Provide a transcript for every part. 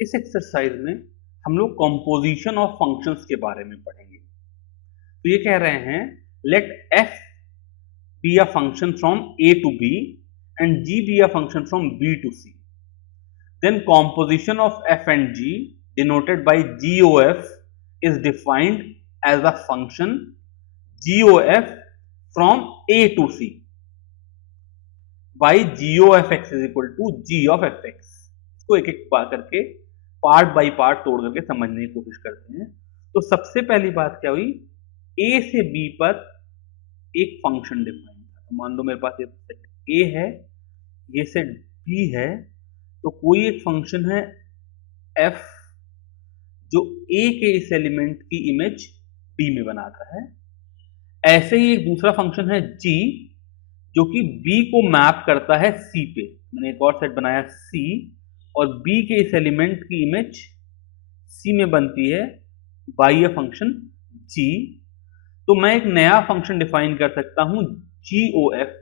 इस एक्सरसाइज में हम लोग कॉम्पोजिशन ऑफ फंक्शंस के बारे में पढ़ेंगे। तो ये कह रहे हैं late f be a function from a to b and g be a function from b to c. Then composition of f and g denoted by GOF is defined as a function GOF from a to c by g of x is equal to g of fx. इसको एक एक बार करके part by part तोड़ करके समझने की कोशिश करते हैं। तो सबसे पहली बात क्या हुई, a से b पर एक फंक्शन डिफाइन था। तो मान लो मेरे पास एक सेट a है, ये सेट b है, तो कोई एक फंक्शन है f जो a के इस एलिमेंट की इमेज b में बनाता है। ऐसे ही एक दूसरा फंक्शन है g जो कि b को मैप करता है c पे। मैंने एक और सेट बनाया c और b के इस एलिमेंट की इमेज c में बनती है बाय अ फंक्शन g। तो मैं एक नया फंक्शन डिफाइन कर सकता हूं GOF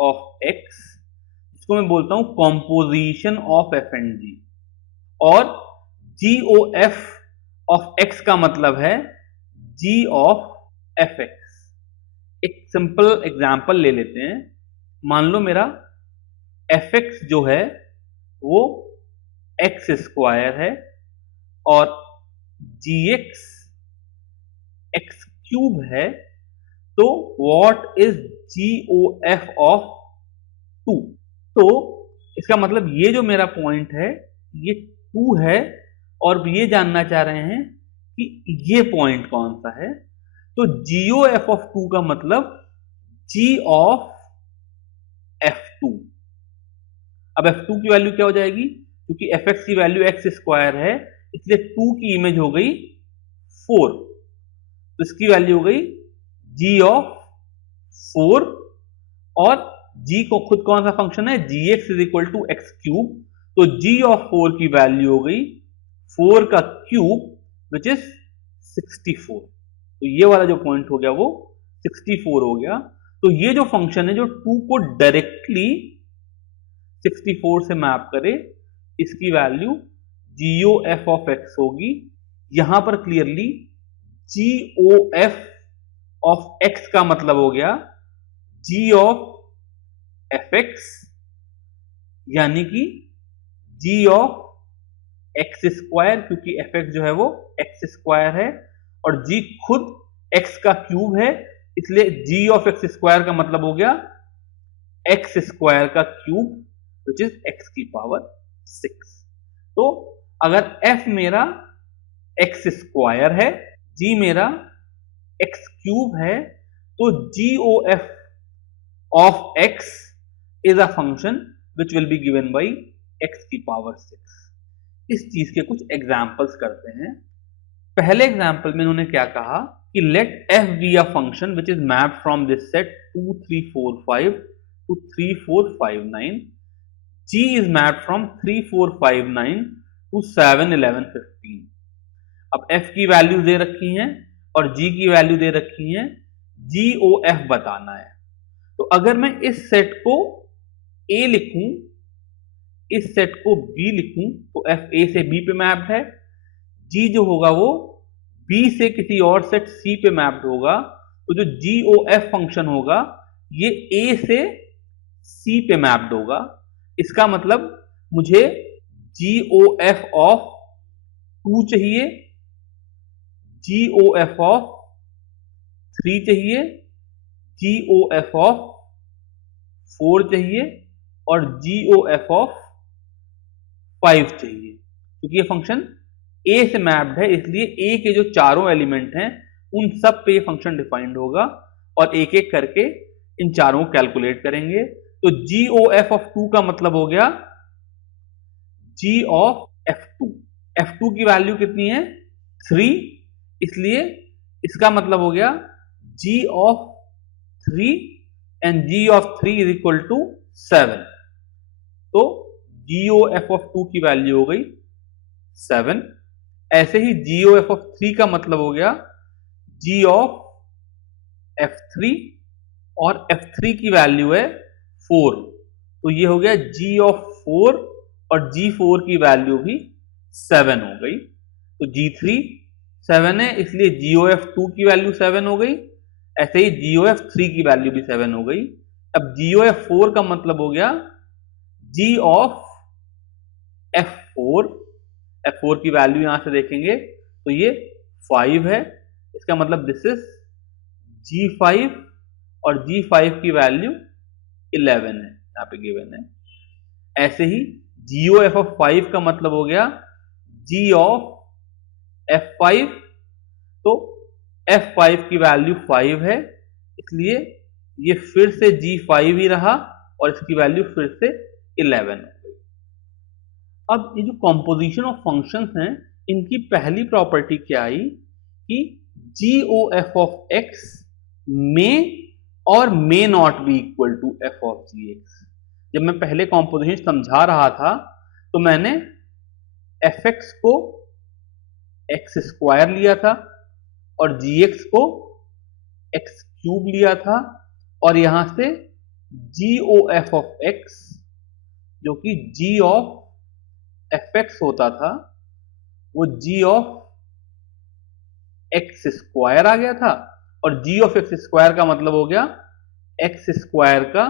ऑफ x, इसको मैं बोलता हूं composition of f and g। और GOF ऑफ x का मतलब है g ऑफ fx। एक सिंपल एग्जांपल ले लेते हैं। मान लो मेरा fx जो है वो x स्क्वायर है और gx x क्यूब है, तो व्हाट इज GOF ऑफ 2? तो इसका मतलब ये जो मेरा पॉइंट है ये 2 है और ये जानना चाह रहे हैं कि ये पॉइंट कौन सा है। तो GOF ऑफ 2 का मतलब G ऑफ F2। अब F2 की वैल्यू क्या हो जाएगी, क्योंकि fx की वैल्यू x स्क्वायर है इसलिए 2 की इमेज हो गई 4, तो इसकी वैल्यू हो गई G ऑफ 4। और g को खुद कौन सा फंक्शन है, gx is equal to x cube, तो g ऑफ 4 की वैल्यू हो गई 4 का क्यूब विच इज 64। तो ये वाला जो पॉइंट हो गया वो 64 हो गया। तो ये जो फंक्शन है जो 2 को डायरेक्टली 64 से मैप करे, इसकी वैल्यू GOF ऑफ x होगी। यहां पर क्लियरली GOF ऑफ x का मतलब हो गया G ऑफ fx, यानी कि G ऑफ x स्क्वायर, क्योंकि fx जो है वो x स्क्वायर है और G खुद x का क्यूब है, इसलिए G ऑफ x स्क्वायर का मतलब हो गया x स्क्वायर का क्यूब विच इज x की पावर 6। तो अगर f मेरा x स्क्वायर है, G मेरा x क्यूब है, तो GOF of x is a function which will be given by x की पावर 6। इस चीज के कुछ एग्जाम्पल्स करते हैं। पहले एग्जाम्पल में इन्होंने क्या कहा कि let f be a function which is map from this set 2 3 4 5 to 3 4 5 9, g is mapped from 3 4 5 9 to 7 11 15। अब f की वैल्यू दे रखी हैं और g की वैल्यू दे रखी हैं, GOF बताना है। तो अगर मैं इस सेट को a लिखूं, इस सेट को b लिखूं, तो f a से b पे मैप्ड है, g जो होगा वो b से किसी और सेट c पे मैप्ड होगा। तो जो GOF फंक्शन होगा ये a से c पे मैप्ड होगा। इसका मतलब मुझे GOF ऑफ 2 चाहिए, GOF ऑफ 3 चाहिए, GOF ऑफ 4 चाहिए और GOF ऑफ 5 चाहिए। क्योंकि ये फंक्शन A से मैप्ड है इसलिए A के जो चारों एलिमेंट हैं उन सब पे ये फंक्शन डिफाइंड होगा और एक एक करके इन चारों को कैलकुलेट करेंगे। तो GOF ऑफ 2 का मतलब हो गया G ऑफ F2। F2 की वैल्यू कितनी है 3, इसलिए इसका मतलब हो गया G of 3 and G of 3 is equal to 7। तो GOF ऑफ 2 की वैल्यू हो गई 7। ऐसे ही GOF ऑफ 3 का मतलब हो गया G ऑफ F3 और F3 की वैल्यू है 4, तो ये हो गया g ऑफ 4 और g4 की वैल्यू भी 7 हो गई। तो g3 7 है, इसलिए GOF2 की वैल्यू 7 हो गई। ऐसे ही GOF3 की वैल्यू भी 7 हो गई। अब GOF4 का मतलब हो गया G ऑफ F4। F4 की वैल्यू यहां से देखेंगे तो ये 5 है, इसका मतलब दिस इज G5 और G5 की वैल्यू 11 है, यहाँ पे गिवन है। ऐसे ही GOF ऑफ 5 का मतलब हो गया G ऑफ F5। तो F5 की वैल्यू 5 है, इसलिए ये फिर से G5 ही रहा और इसकी वैल्यू फिर से 11 हो गई। अब ये जो कॉम्पोजिशन ऑफ फंक्शंस हैं, इनकी पहली प्रॉपर्टी क्या आई कि GOF ऑफ X में और may not be equal to F of GX। जब मैं पहले कॉम्पोजिशन समझा रहा था तो मैंने fx को x स्क्वायर लिया था और gx को x क्यूब लिया था, और यहां से GOF ऑफ x जो कि g ऑफ fx होता था वो g ऑफ x स्क्वायर आ गया था, और g ऑफ x स्क्वायर का मतलब हो गया x स्क्वायर का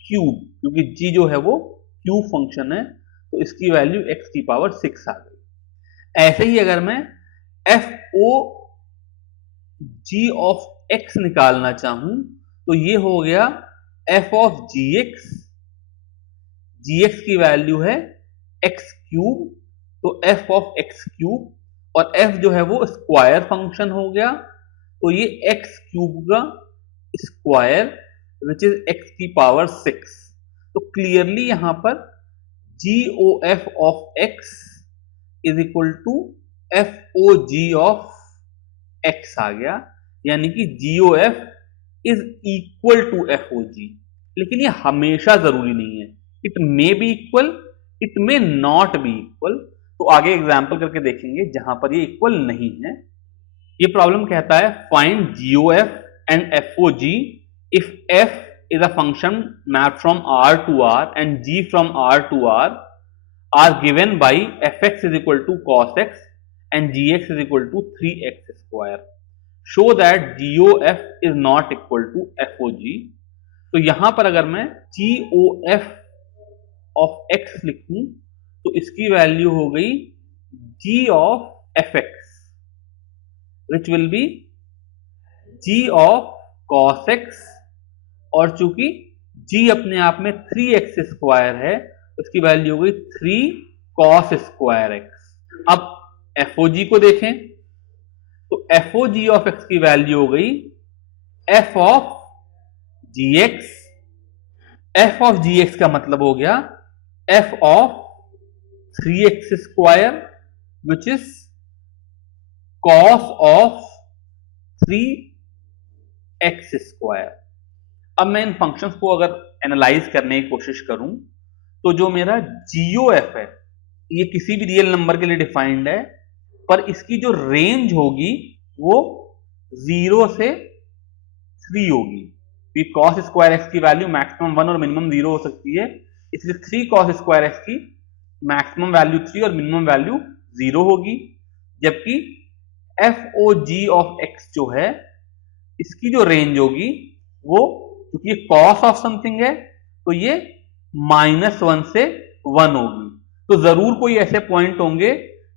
क्यूब, क्योंकि g जो है वो क्यूब फंक्शन है, तो इसकी वैल्यू x की पावर 6 आ गई। ऐसे ही अगर मैं FO g ऑफ x निकालना चाहूं तो ये हो गया f ऑफ gx। gx की वैल्यू है x क्यूब, तो f ऑफ x क्यूब, और f जो है वो स्क्वायर फंक्शन हो गया, तो ये x क्यूब का स्क्वायर विच इज x की पावर 6। तो क्लियरली यहां पर GOF of x is equal to FOG of x आ गया, यानी कि GOF is equal to FOG। लेकिन ये हमेशा जरूरी नहीं है, it may be equal, it may not be equal. तो आगे एग्जांपल करके देखेंगे जहां पर ये इक्वल नहीं है। ये प्रॉब्लम कहता है find GOF and FOG if f is a function mapped from R to R and G from R to R are given by fx is equal to cos x and gx is equal to 3x square. Show that GOF is not equal to FOG. तो यहां पर अगर मैं GOF of x लिखूं तो इसकी value हो गई G of fx which will be G of cos x, और चूंकि g अपने आप में 3x स्क्वायर है उसकी वैल्यू हो गई 3 cos स्क्वायर x। अब FOG को देखें तो FOG ऑफ x की वैल्यू हो गई f of gx। f of gx का मतलब हो गया f of 3x square which is cos of 3x square. अब मैं इन फंक्शंस को अगर एनालाइज करने की कोशिश करूं तो जो मेरा GOF है ये किसी भी रियल नंबर के लिए डिफाइंड है, पर इसकी जो रेंज होगी वो 0 से 3 होगी। cos स्क्वायर x की वैल्यू मैक्सिमम 1 और मिनिमम 0 हो सकती है, इसलिए 3 cos स्क्वायर x की मैक्सिमम वैल्यू 3 और मिनिमम वैल्यू 0 होगी। जबकि FOG ऑफ x जो है इसकी जो रेंज होगी वो, क्योंकि ये cos ऑफ समथिंग है तो ये -1 से 1 होगी। तो जरूर कोई ऐसे पॉइंट होंगे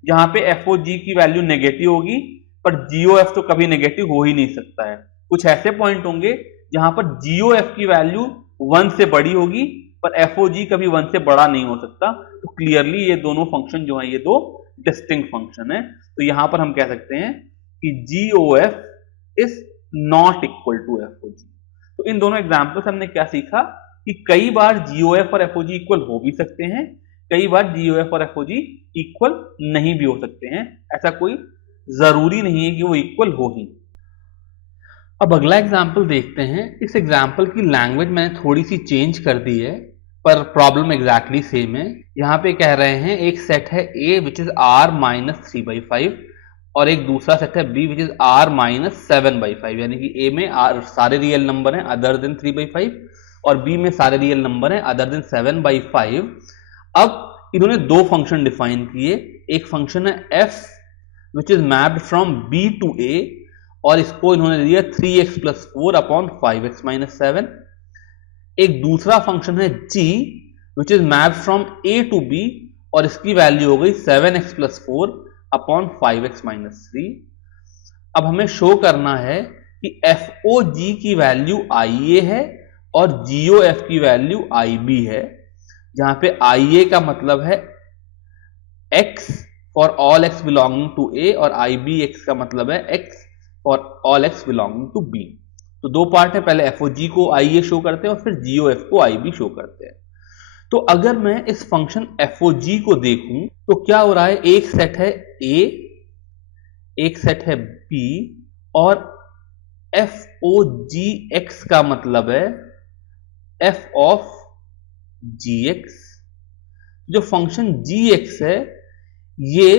जहां पे FOG की वैल्यू नेगेटिव होगी, पर GOF तो कभी नेगेटिव हो ही नहीं सकता है। कुछ ऐसे पॉइंट होंगे जहां पर GOF की वैल्यू 1 से बड़ी होगी पर FOG कभी 1 से बड़ा नहीं हो सकता। तो क्लियरली ये दोनों फंक्शन जो है ये दो डिस्टिंक्ट फंक्शन है। तो यहां पर हम कह सकते हैं कि GOF is not equal to FOG। तो इन दोनों एग्जाम्पल से हमने क्या सीखा कि कई बार GOF और FOG इक्वल हो भी सकते हैं, कई बार GOF और FOG इक्वल नहीं भी हो सकते हैं। ऐसा कोई जरूरी नहीं है कि वो इक्वल हो ही। अब अगला एग्जाम्पल देखते हैं। इस एग्जाम्पल की लैंग्वेज मैंने थोड़ी सी चेंज कर दी है, पर प्रॉब्लम एग्जैक्टली सेम है। यहाँ पे कह रहे हैं एक सेट है A विच इज R - 3/5 और एक दूसरा सेट है B विच इज R - 7/5, यानी कि A में R सारे रियल नंबर हैं अदर देन 3/5 और b में सारे रियल नंबर हैं अदर देन 7/5। अब इन्होंने दो फंक्शन डिफाइन किए, एक फंक्शन है f which is mapped from b to a और इसको इन्होंने दिया 3x + 4 अपॉन 5x - 7। एक दूसरा फंक्शन है g which is mapped from a to b और इसकी वैल्यू हो गई 7x + 4 अपॉन 5x - 3। अब हमें शो करना है कि FOG की वैल्यू IA है और GOF की वैल्यू IB है, जहां पे IA का मतलब है X for all X belonging to A और IBX का मतलब है X for all X belonging to B। तो दो पार्ट है, पहले FOG को IA शो करते हैं और फिर GOF को IB शो करते हैं। तो अगर मैं इस फंक्शन FOG को देखूं तो क्या हो रहा है, एक सेट है A, एक सेट है B और FOGX का मतलब है F ऑफ GX। जो फंक्शन GX है ये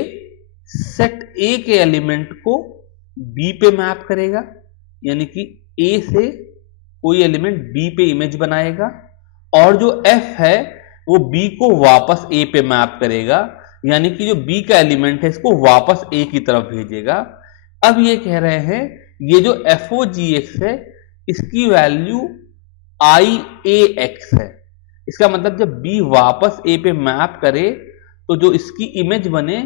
सेट A के एलिमेंट को B पे मैप करेगा, यानी कि A से कोई एलिमेंट B पे इमेज बनाएगा और जो F है वो B को वापस A पे मैप करेगा, यानी कि जो B का एलिमेंट है इसको वापस A की तरफ भेजेगा। अब ये कह रहे हैं ये जो FOGX है इसकी वैल्यू IAX है। इसका मतलब जब B वापस A पे मैप करे तो जो इसकी इमेज बने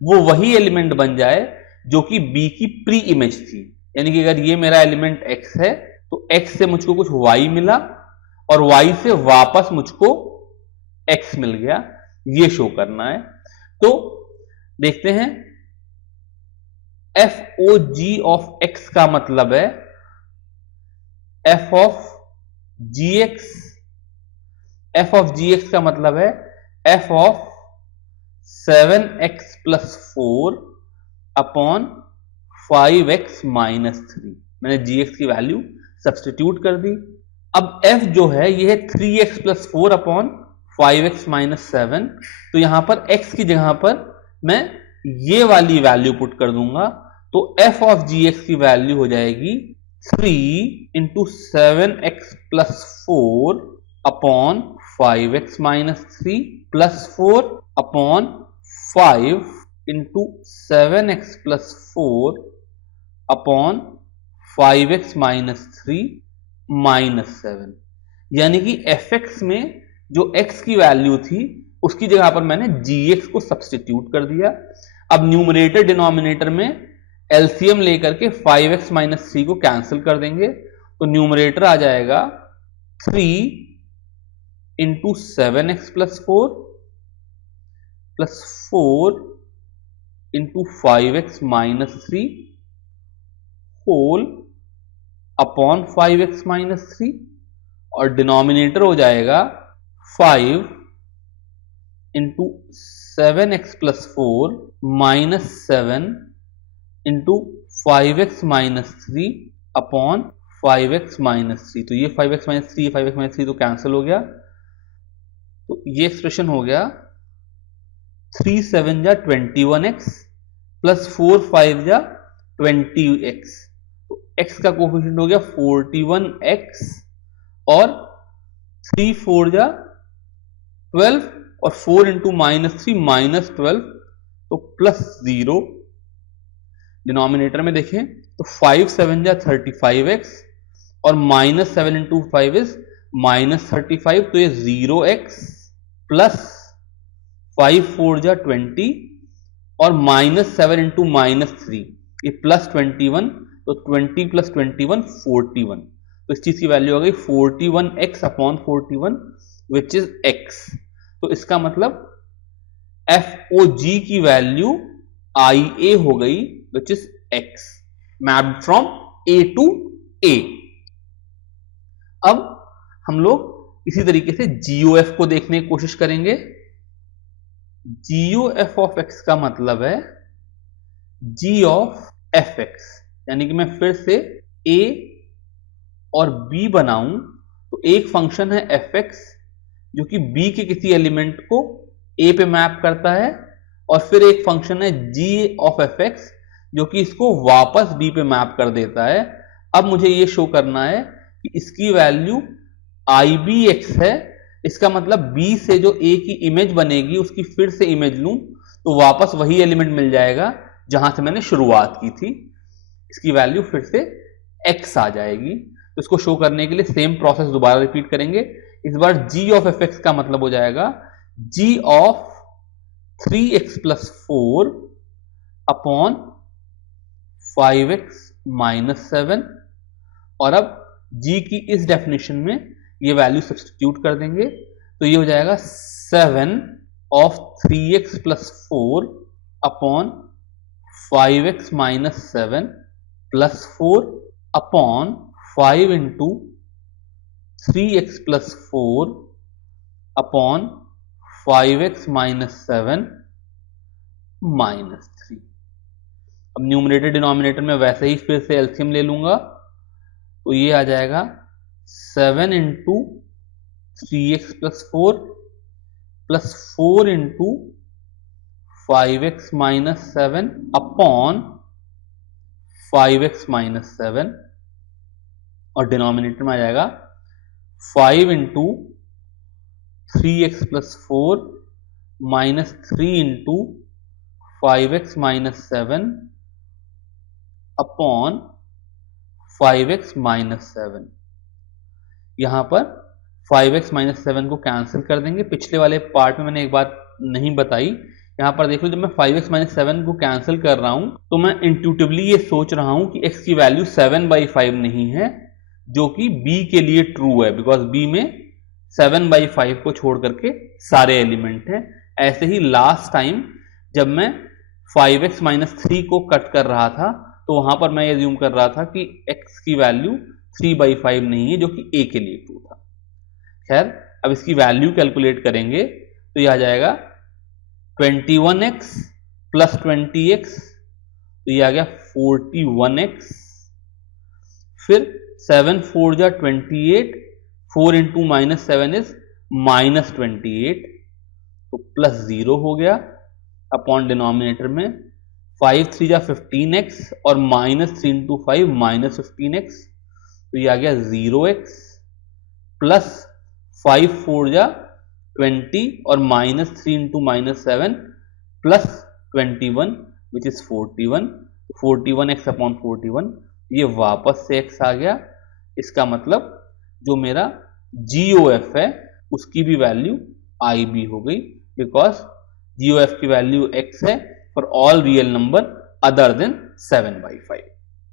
वो वही एलिमेंट बन जाए जो कि B की प्री इमेज थी, यानी कि अगर ये मेरा एलिमेंट X है तो X से मुझको कुछ Y मिला और Y से वापस मुझको X मिल गया, ये शो करना है। तो देखते हैं FOG ऑफ X का मतलब है F of GX, F of GX का मतलब है F of 7x + 4 upon 5x - 3। मैंने GX की वैल्यू सब्स्टिट्यूट कर दी। अब F जो है ये है 3x + 4 अपॉन 5x - 7, तो यहां पर x की जगह पर मैं ये वाली वैल्यू पुट कर दूंगा, तो F ऑफ GX की वैल्यू हो जाएगी 3 × 7x + 4 upon 5x - 3 + 4 upon 5 × 7x + 4 upon 5x - 3 -7, यानी कि fx में जो x की वैल्यू थी उसकी जगह पर मैंने gx को सब्स्टिट्यूट कर दिया। अब न्यूमरेटर डिनोमिनेटर में एलसीएम लेकर के 5x - 3 को कैंसिल कर देंगे, तो न्यूमरेटर आ जाएगा 3 × 7x + 4 + 4 × 5x - 3 whole upon 5x - 3 और डिनोमिनेटर हो जाएगा 5 × 7x + 4 -7 × 5x - 3 अपॉन 5x - 3। तो ये 5x - 3 5x - 3 तो कैंसिल हो गया, तो ये एक्सप्रेशन हो गया 3 7 जा 21x + 4 5 जा 20x, तो x का कोफिशिएंट हो गया 41x और 3 4 जा 12 और 4 × -3 -12, तो +0। डिनोमिनेटर में देखें तो 5 7 जा 35x और -7 × 5 इज -35, तो ये 0x प्लस 5 4 जा 20 और -7 × -3 ये +21, तो 20 + 21 41, तो इस चीज की वैल्यू हो गई 41x upon 41 which is x। तो इसका मतलब FOG की वैल्यू IA हो गई which is x mapped from A to A। अब हम लोग इसी तरीके से GOF को देखने की कोशिश करेंगे। GOF ऑफ x का मतलब है G ऑफ fx, यानी कि मैं फिर से A और B बनाऊं तो एक फंक्शन है fx जो कि B के किसी एलिमेंट को A पे मैप करता है और फिर एक फंक्शन है G ऑफ fx जो कि इसको वापस B पे मैप कर देता है। अब मुझे ये शो करना है कि इसकी वैल्यू आई बी एक्स है, इसका मतलब बी से जो ए की इमेज बनेगी उसकी फिर से इमेज लूं तो वापस वही एलिमेंट मिल जाएगा जहां से मैंने शुरुआत की थी, इसकी वैल्यू फिर से एक्स आ जाएगी। तो इसको शो करने के लिए सेम प्रोसेस दोबारा रिपीट करेंगे। इस बार g ऑफ एफ एक्स का मतलब हो जाएगा g of 3x plus 4 upon 5x minus 7, और अब g की इस डेफिनेशन में ये वैल्यू सब्स्टिट्यूट कर देंगे तो ये हो जाएगा 7 of 3x plus 4 upon 5x minus 7 plus 4 upon 5 into 3x plus 4 upon 5x minus 7 minus 3। अब न्यूमरेटर डिनोमिनेटर में वैसे ही फिर से एलसीएम ले लूंगा तो ये आ जाएगा 7 into 3x plus 4 plus 4 into 5x minus 7 upon 5x minus 7, और डिनोमिनेटर में आ जाएगा 5 into 3x plus 4 minus 3 into 5x minus 7 upon 5x minus 7। यहां पर 5x माइनस 7 को कैंसिल कर देंगे। पिछले वाले पार्ट में मैंने एक बात नहीं बताई, यहां पर देख लो, जब मैं 5x माइनस 7 को कैंसिल कर रहा हूं तो मैं इंट्यूटिवली ये सोच रहा हूं कि x की वैल्यू 7/5 नहीं है, जो कि b के लिए ट्रू है, बिकॉज b में 7/5 को छोड़ करके सारे एलिमेंट हैं। ऐसे ही लास्ट टाइम जब मैं 5x माइनस 3 को कट कर रहा था तो वहां पर मैं एज्यूम कर रहा था कि x की वैल्यू 3/5 नहीं है, जो कि a के लिए ट्रू था। खैर, अब इसकी वैल्यू कैलकुलेट करेंगे तो यह आ जाएगा 21x प्लस 20x, तो ये आ गया 41x। फिर 7 4 जा 28, 4 इंटू माइनस 7 इज माइनस 28, तो प्लस 0 हो गया अपॉन डिनोमिनेटर में 5 3 जा 15x और माइनस 3 इंटू 5 माइनस 15x, तो ये आ गया 0x प्लस 5 4 जा 20 और minus 3 into minus 7 plus 21 which is 41, 41x upon 41, ये वापस से x आ गया। इसका मतलब जो मेरा GOF है उसकी भी वैल्यू IB हो गई, बिकॉज GOF की वैल्यू x है for all real number other than 7/5।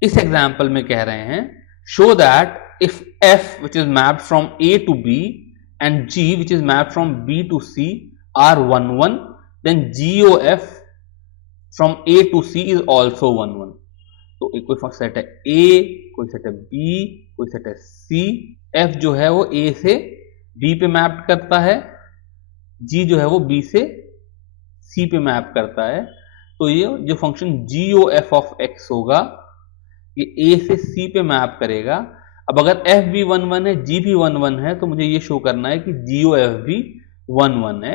इस एग्जाम्पल में कह रहे हैं show that if f which is mapped from A to B and G which is mapped from B to C are 1 1, then GOF from A to C is also 1 1। तो एक कोई set है A, कोई set है B, कोई set है C। F जो है वो A से B पे मैप करता है, G जो है वो B से C पे मैप करता है। तो ये जो फंक्शन GOF ऑफ X होगा ये A से C पे मैप करेगा। अब अगर F भी 1 1 है, G भी 1 1 है, तो मुझे ये शो करना है कि GOF भी 1 1 है।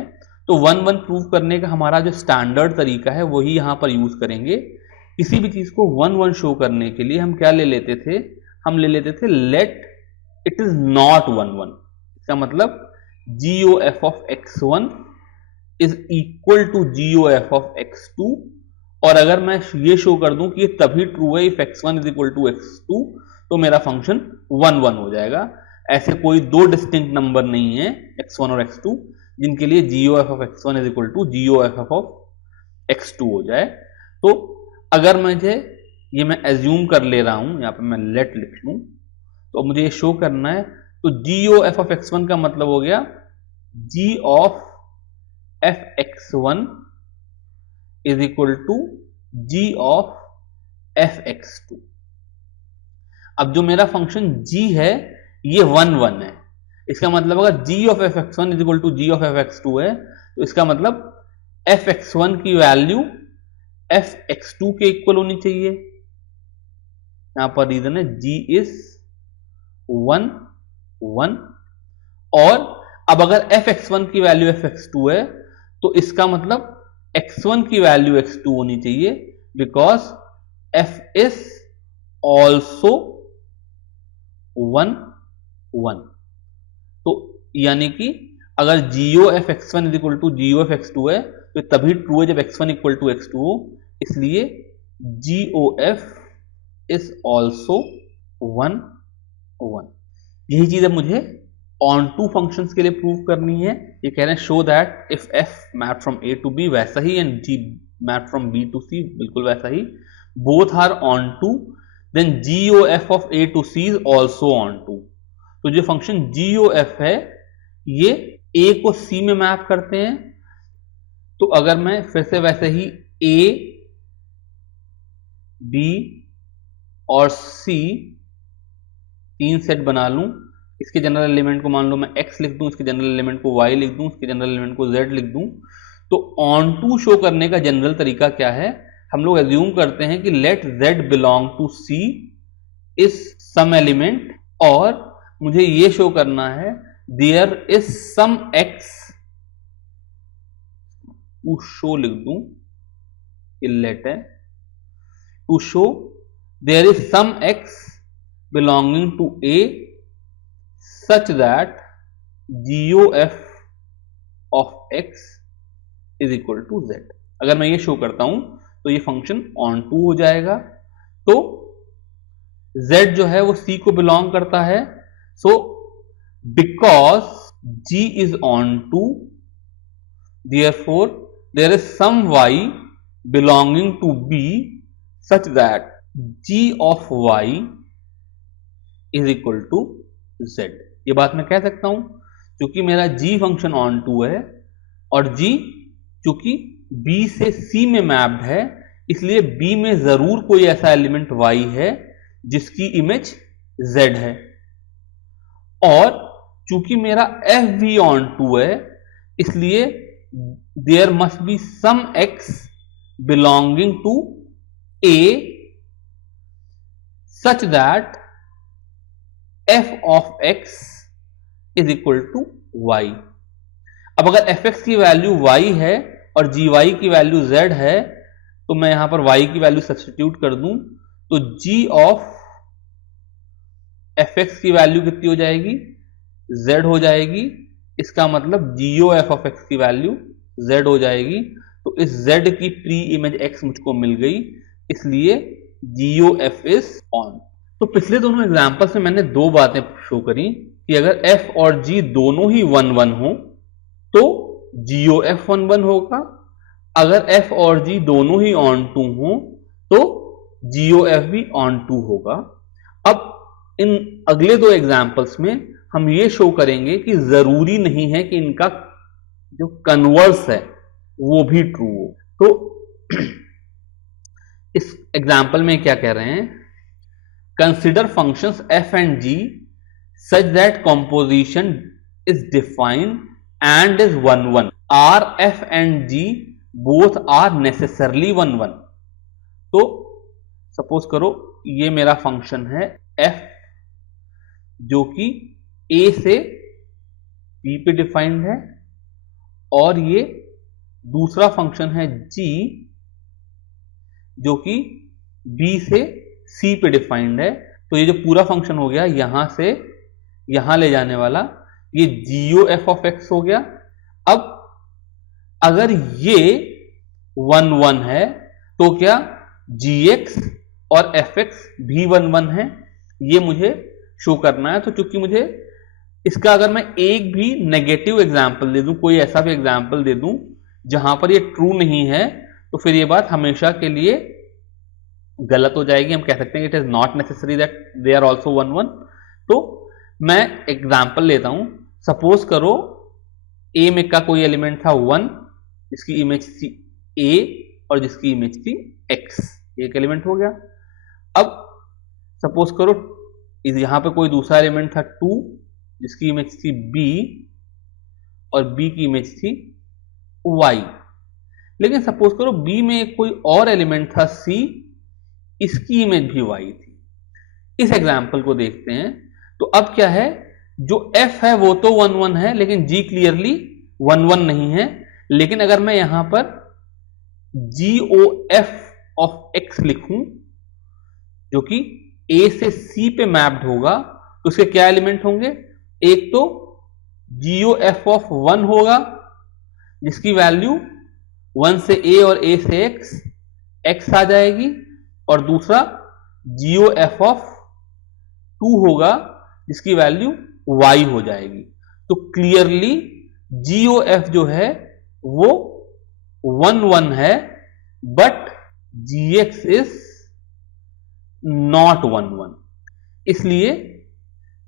तो 1 1 प्रूव करने का हमारा जो स्टैंडर्ड तरीका है वही यहां पर यूज करेंगे। किसी भी चीज को 1 1 शो करने के लिए हम क्या ले लेते थे, हम ले लेते थे लेट इट इज नॉट 1 1। इसका मतलब GOF of x1 is equal to GOF of x2, और अगर मैं ये शो कर दूं कि ये तभी ट्रू है if x1 is equal to x2, तो मेरा फंक्शन 1 1 हो जाएगा। ऐसे कोई दो डिस्टिंक्ट नंबर नहीं है x1 और x2 जिनके लिए GOF of x1 is equal to GOF of x2 हो जाए। तो अगर मुझे ये मैं एज्यूम कर ले रहा हूं, यहां पे मैं लेट लिख लूं, तो मुझे ये शो करना है, तो GOF ऑफ x1 का मतलब हो गया G of fx1 is equal to G of fx2। अब जो मेरा फंक्शन G है ये 1 1 है, इसका मतलब अगर G of fx1 is equal to G of fx2 है, तो इसका मतलब fx1 की वैल्यू fx2 के इक्वल होनी चाहिए। यहां पर रीजन है G इज 1 1, और अब अगर fx1 की वैल्यू fx2 है तो इसका मतलब x1 की वैल्यू x2 होनी चाहिए, बिकॉज f इज ऑल्सो 1 1। तो यानी कि अगर GOF(x1) is equal to GOF(x2) है तो तभी ट्रू है जब x1 इक्वल टू x2 हो, इसलिए GOF इज ऑल्सो 1 1। यही चीज अब मुझे ऑन टू फंक्शंस के लिए प्रूव करनी है। ये कह रहे हैं show that if f map from A to B, वैसा ही, and G map from B to C, बिल्कुल वैसा ही, both are onto, then GOF of A to C is also onto. तो जो फंक्शन GOF है ये A को C में मैप करते हैं। तो अगर मैं फिर से वैसे ही A, B और C तीन सेट बना लूं, इसके जनरल एलिमेंट को मान लो मैं x लिख दूं, इसके जनरल एलिमेंट को y लिख दूं, इसके जनरल एलिमेंट को z लिख दूं, तो ऑन टू शो करने का जनरल तरीका क्या है? हम लोग एज्यूम करते हैं कि let z belong to C is some element, और मुझे ये शो करना है there is some x, to show लिख दूं, लेट है, to show there is some x belonging to A such that GOF of x is equal to z। अगर मैं ये शो करता हूं तो ये फंक्शन ऑन टू हो जाएगा। तो z जो है वो C को बिलोंग करता है, so because G is on to, therefore there is some y belonging to B such that G of y is equal to z। ये बात मैं कह सकता हूं क्योंकि मेरा g फंक्शन ऑन टू है और g चूंकि B से C में मैप्ड है, इसलिए B में जरूर कोई ऐसा एलिमेंट y है जिसकी इमेज z है, और चूंकि मेरा f भी ऑन टू है, इसलिए there must be some x belonging to A such that f of x is equal to y। अब अगर fx की वैल्यू y है और gy की वैल्यू z है, तो मैं यहां पर y की वैल्यू सब्स्टिट्यूट कर दूं, तो g ऑफ fx की वैल्यू कितनी हो जाएगी? z हो जाएगी। इसका मतलब GOF ऑफ x की वैल्यू z हो जाएगी। तो इस z की प्री इमेज x मुझको मिल गई, इसलिए GOF इज ऑन। तो पिछले दोनों एग्जाम्पल्स में मैंने दो बातें शो करी कि अगर f और g दोनों ही 1 1 हो तो GOF 1 1 होगा, अगर f और g दोनों ही ऑन टू हो तो GOF भी ऑन टू होगा। अब इन अगले दो एग्जाम्पल्स में हम ये शो करेंगे कि जरूरी नहीं है कि इनका जो कन्वर्स है वो भी ट्रू हो। तो इस एग्जाम्पल में क्या कह रहे हैं? Consider functions f and g such that composition is defined and is 1 1. Are f and g both are necessarily 1 1? तो सपोज करो ये मेरा फंक्शन है f जो कि a से b पे डिफाइंड है, और ये दूसरा फंक्शन है g जो कि b से C पे डिफाइंड है। तो ये जो पूरा फंक्शन हो गया यहां से यहां ले जाने वाला, ये GOF ऑफ x हो गया। अब अगर ये 1 1 है तो क्या gx और fx भी 1 1 है? ये मुझे शो करना है। तो चूंकि मुझे इसका अगर मैं एक भी नेगेटिव एग्जाम्पल दे दूं, कोई ऐसा भी एग्जाम्पल दे दूं जहां पर ये ट्रू नहीं है, तो फिर ये बात हमेशा के लिए गलत हो जाएगी। हम कह सकते हैं it is not necessary that they are also 1 1। तो मैं एग्जाम्पल लेता हूं। सपोज करो ए में का कोई एलिमेंट था 1 जिसकी इमेज थी a और जिसकी इमेज थी x, एक एलिमेंट हो गया। अब सपोज करो यहां पे कोई दूसरा एलिमेंट था 2 जिसकी इमेज थी b और b की इमेज थी y। लेकिन सपोज करो b में एक कोई और एलिमेंट था c, इसकी इमेज भी y थी। इस एग्जाम्पल को देखते हैं। तो अब क्या है, जो f है वो तो 1 1 है, लेकिन g क्लियरली 1 1 नहीं है। लेकिन अगर मैं यहां पर GOF ऑफ x लिखूं जो कि a से c पे मैप्ड होगा, तो उसके क्या एलिमेंट होंगे? एक तो जीओ एफ ऑफ 1 होगा जिसकी वैल्यू 1 से a और a से x आ जाएगी, और दूसरा जीओ एफ ऑफ 2 होगा जिसकी वैल्यू y हो जाएगी। तो क्लियरली जीओ एफ जो है वो 1 1 है, बट gx इज नॉट 1 1। इसलिए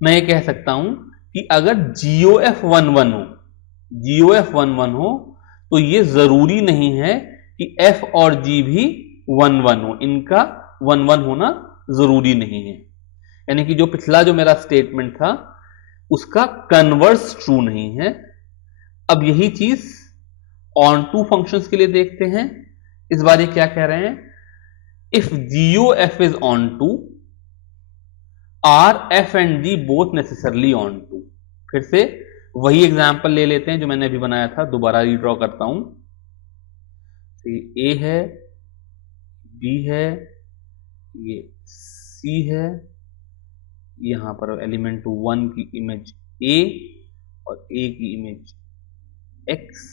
मैं ये कह सकता हूं कि अगर GOF 1 1 हो, GOF 1 1 हो, तो ये जरूरी नहीं है कि F और G भी 1 1 हो, इनका 1 1 होना जरूरी नहीं है। यानी कि जो पिछला जो मेरा स्टेटमेंट था उसका कन्वर्स ट्रू नहीं है। अब यही चीज ऑन टू फंक्शंस के लिए देखते हैं। इस बार ये क्या कह रहे हैं, if GOF is onto are f and g both necessarily onto. फिर से वही एग्जांपल ले लेते हैं जो मैंने अभी बनाया था, दोबारा रीड्रॉ करता हूं। ए है, बी है, ये सी है, यहां पर एलिमेंट 1 की इमेज ए और ए की इमेज एक्स,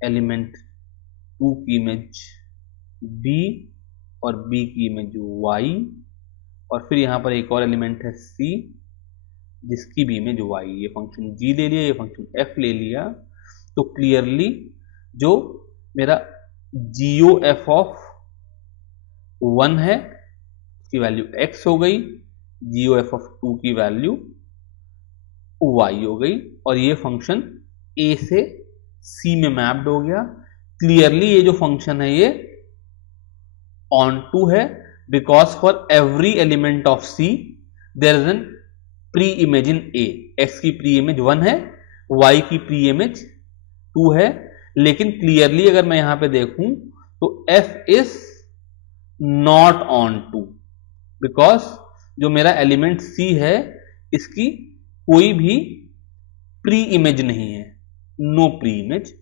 एलिमेंट 2 की इमेज बी और बी की इमेज वाई, और फिर यहां पर एक और एलिमेंट है सी जिसकी भी इमेज वाई। ये फंक्शन जी ले लिया, ये फंक्शन एफ ले लिया। तो क्लियरली जो मेरा जीओ एफ ऑफ 1 है उसकी वैल्यू एक्स हो गई, जीओ एफ ऑफ 2 की वैल्यू वाई हो गई, और ये फंक्शन ए से सी में मैप्ड हो गया। क्लियरली ये जो फंक्शन है ये ऑन टू है, because for every element of C there is an pre-image in A। X की प्री इमेज 1 है, Y की प्री इमेज 2 है, लेकिन क्लियरली अगर मैं यहां पे देखूं तो F is not on 2 because जो मेरा एलिमेंट C है इसकी कोई भी प्री इमेज नहीं है, नो प्री इमेज।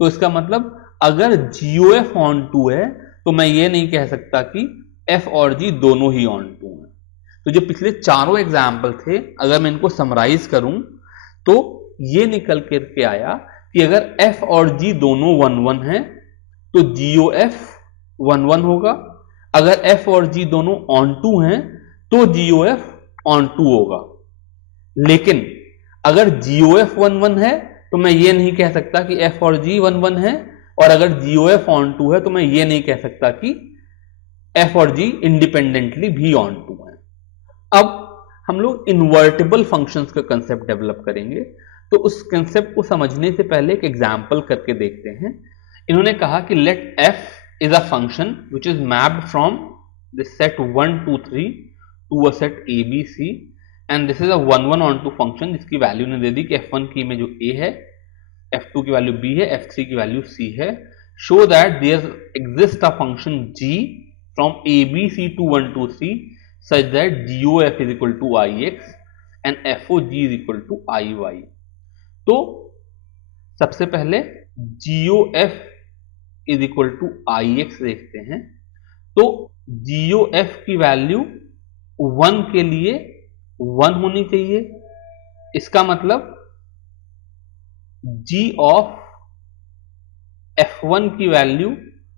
तो इसका मतलब अगर GOF on 2 है तो मैं ये नहीं कह सकता कि F और G दोनों ही ऑन टू हैं। तो जो पिछले चारों एग्जाम्पल थे, अगर मैं इनको समराइज करूं तो ये निकल करके आया कि अगर F और G दोनों 1 1 हैं तो GOF 1 1 होगा, अगर F और G दोनों ऑन टू हैं तो GOF ऑन टू होगा। लेकिन अगर GOF 1 1 है तो मैं ये नहीं कह सकता कि F और G 1 1 है, और अगर GOF ऑन टू है तो मैं ये नहीं कह सकता कि F और G इंडिपेंडेंटली भी ऑन टू है। अब हम लोग इन्वर्टिबल फंक्शंस का कंसेप्ट डेवलप करेंगे, तो उस कंसेप्ट को समझने से पहले एक एग्जांपल करके देखते हैं। इन्होंने कहा कि let F is a function which is mapped from the set 1 2 3 to a set ABC, and this is a 1 1 onto function जिसकी वैल्यू ने दे दी कि F1 की इमेज जो A है, F2 की वैल्यू B है, F3 की वैल्यू C है। Show that there exist a function G from ABC to 1 to C such that GOF is equal to IX and FOG is equal to IY। तो सबसे पहले GOF is equal to IX देखते हैं। तो GOF की value 1 के लिए 1 होनी चाहिए, इसका मतलब G of F1 की वैल्यू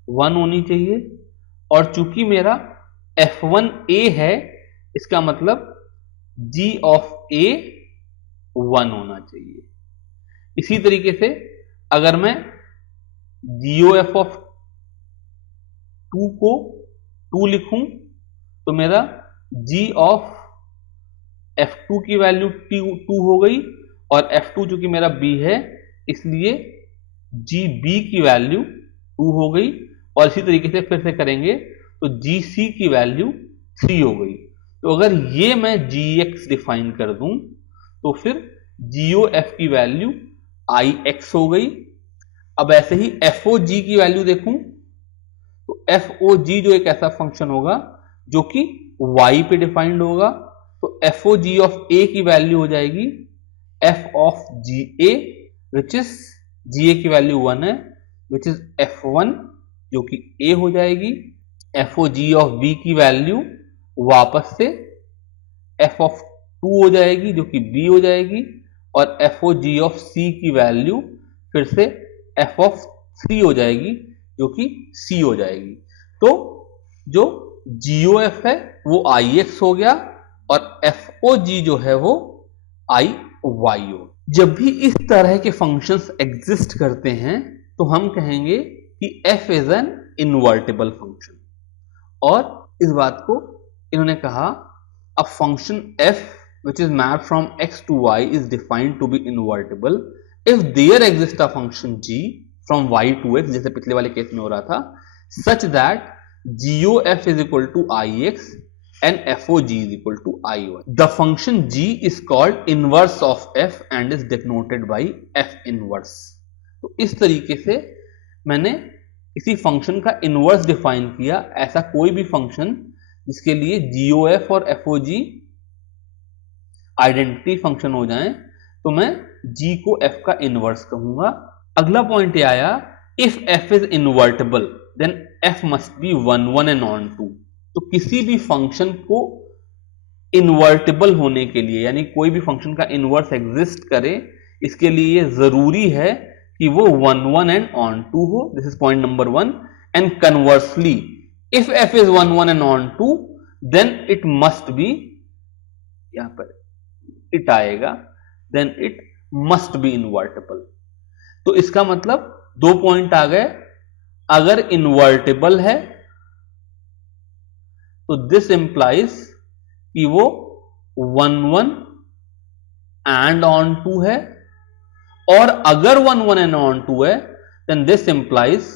1 होनी चाहिए, और चूंकि मेरा F1A है इसका मतलब G of A 1 होना चाहिए। इसी तरीके से अगर मैं GOF of 2 को 2 लिखूं तो मेरा G of F2 की वैल्यू 2 हो गई, और F2 चूंकि मेरा B है इसलिए GB की वैल्यू 2 हो गई, और इसी तरीके से फिर से करेंगे तो GC की वैल्यू 3 हो गई। तो अगर ये मैं GX डिफाइन कर दूं तो फिर GOF की वैल्यू IX हो गई। अब ऐसे ही FOG की वैल्यू देखूं तो FOG जो एक ऐसा फंक्शन होगा जो कि Y पे डिफाइंड होगा, तो FOG ऑफ A की वैल्यू हो जाएगी F of GA which is GA की वैल्यू 1 है, विच इज F1 जो कि A हो जाएगी। FOG ऑफ B की वैल्यू वापस से F ऑफ 2 हो जाएगी जो कि B हो जाएगी, और एफ ओ जी ऑफ सी की वैल्यू फिर से एफ ऑफ 3 हो जाएगी जो कि सी हो जाएगी। तो जो जी ओ एफ है वो आई एक्स हो गया और एफ ओ जी जो है वो आई वाई हो। जब भी इस तरह के फंक्शंस एग्जिस्ट करते हैं तो हम कहेंगे कि f is an invertible function. और इस बात को इन्होंने कहा a function f which is mapped from x to y is defined to be invertible if there exists a function g from y to x, जैसे पिछले वाले केस में हो रहा था, such that GOF is equal to IX and FOG is equal to IY. The function g is called inverse of f and is denoted by f inverse. तो इस तरीके से मैंने किसी फंक्शन का इनवर्स डिफाइन किया। ऐसा कोई भी फंक्शन जिसके लिए GOF और FOG आइडेंटिटी फंक्शन हो जाएं तो मैं g को f का इनवर्स कहूंगा। अगला पॉइंट ये आया, if f is invertible then f must be 1 1 and on 2। तो किसी भी फंक्शन को इनवर्टिबल होने के लिए, यानी कोई भी फंक्शन का इनवर्स एग्जिस्ट करे, इसके लिए ये जरूरी है कि वो 1 1 एंड ऑन 2 हो। This is point number 1। And conversely if f is 1 1 and on 2 then it must be, यहां पर इट आएगा, then it must be invertible. तो इसका मतलब 2 पॉइंट आ गए। अगर इनवर्टिबल है तो दिस इंप्लाइज कि वो 1 1 एंड ऑन 2 है, और अगर 1 1 एंड ऑन 2 है देन दिस इंप्लाइज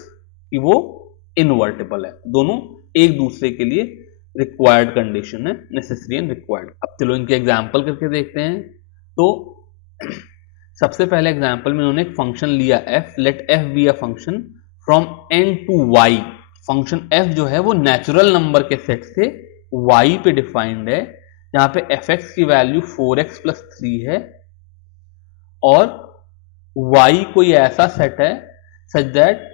कि वो इनवर्टिबल है। दोनों एक दूसरे के लिए रिक्वायर्ड कंडीशन है, नेसेसरी एंड रिक्वायर्ड। अब चलो इनके एग्जांपल करके देखते हैं। तो सबसे पहले एग्जांपल में उन्होंने एक फंक्शन लिया f, let f be a function from n to y। Function f जो है वो नेचुरल नंबर के सेट से y पे डिफाइंड है, जहां पे fx की वैल्यू 4x प्लस 3 है और y कोई ऐसा सेट है सच दैट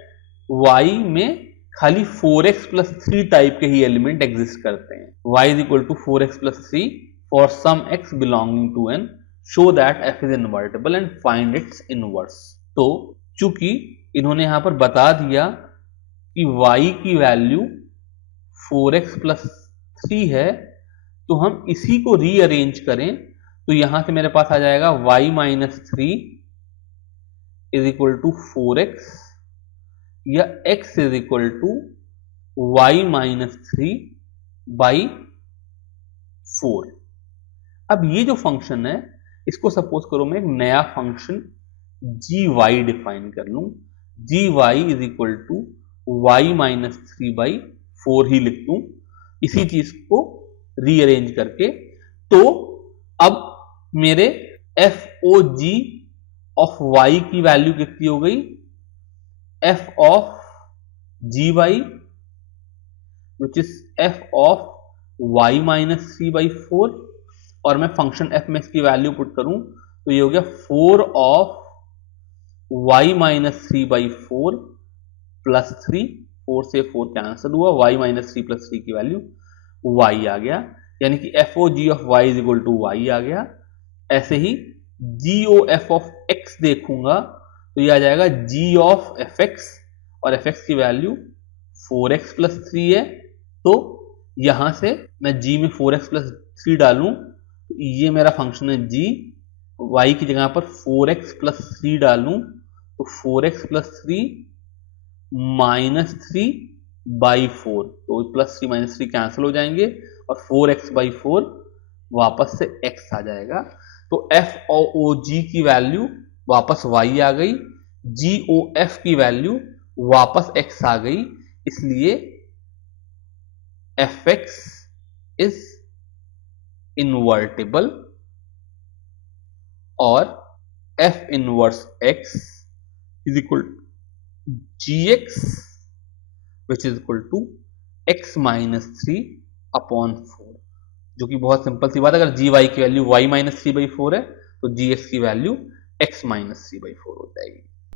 y में खाली 4x प्लस 3 टाइप के ही एलिमेंट एग्जिस्ट करते हैं। y is equal to 4x plus 3 for some x belonging to n, show that f is invertible and find its inverse. तो चूंकि इन्होंने यहां पर बता दिया कि y की वैल्यू 4x प्लस 3 है, तो हम इसी को रीअरेंज करें तो यहां से मेरे पास आ जाएगा y minus 3 is equal to 4x, या x is equal to y minus 3 by 4। अब ये जो फंक्शन है इसको सपोज करो मैं एक नया फंक्शन gy डिफाइन कर लूं, gy is equal to y minus 3 by 4 ही लिख दूं इसी चीज को रीअरेंज करके। तो अब मेरे FOG ऑफ y की वैल्यू कितनी हो गई, f of gy which is f of y minus 3 by 4, और मैं फंक्शन f में इसकी वैल्यू पुट करूं तो ये हो गया 4 of y minus 3 by 4 plus 3, 4 से 4 कैंसिल हुआ, y माइनस 3 प्लस 3 की वैल्यू y आ गया, यानी कि FOG of y is equal to y आ गया। ऐसे ही GOF ऑफ x देखूंगा तो ये आ जाएगा g ऑफ fx, और fx की वैल्यू 4x प्लस 3 है। तो यहां से मैं g में 4x प्लस 3 डालूं तो ये मेरा फंक्शन है g, y की जगह पर 4x प्लस 3 डालूं तो 4x प्लस 3 माइनस 3 बाई 4, तो प्लस 3 माइनस 3 कैंसिल हो जाएंगे और 4x बाई 4 वापस से x आ जाएगा। तो FOG की वैल्यू वापस y आ गई, GOF की वैल्यू वापस x आ गई, इसलिए fx इज इनवर्टिबल और f inverse x is equal to gx which is equal to x minus 3 upon 4, जो कि बहुत सिंपल सी बात है। अगर gy की वैल्यू y माइनस 3 बाई 4 है तो gx की वैल्यू x माइनस 3 बाई 4 हो जाएगी।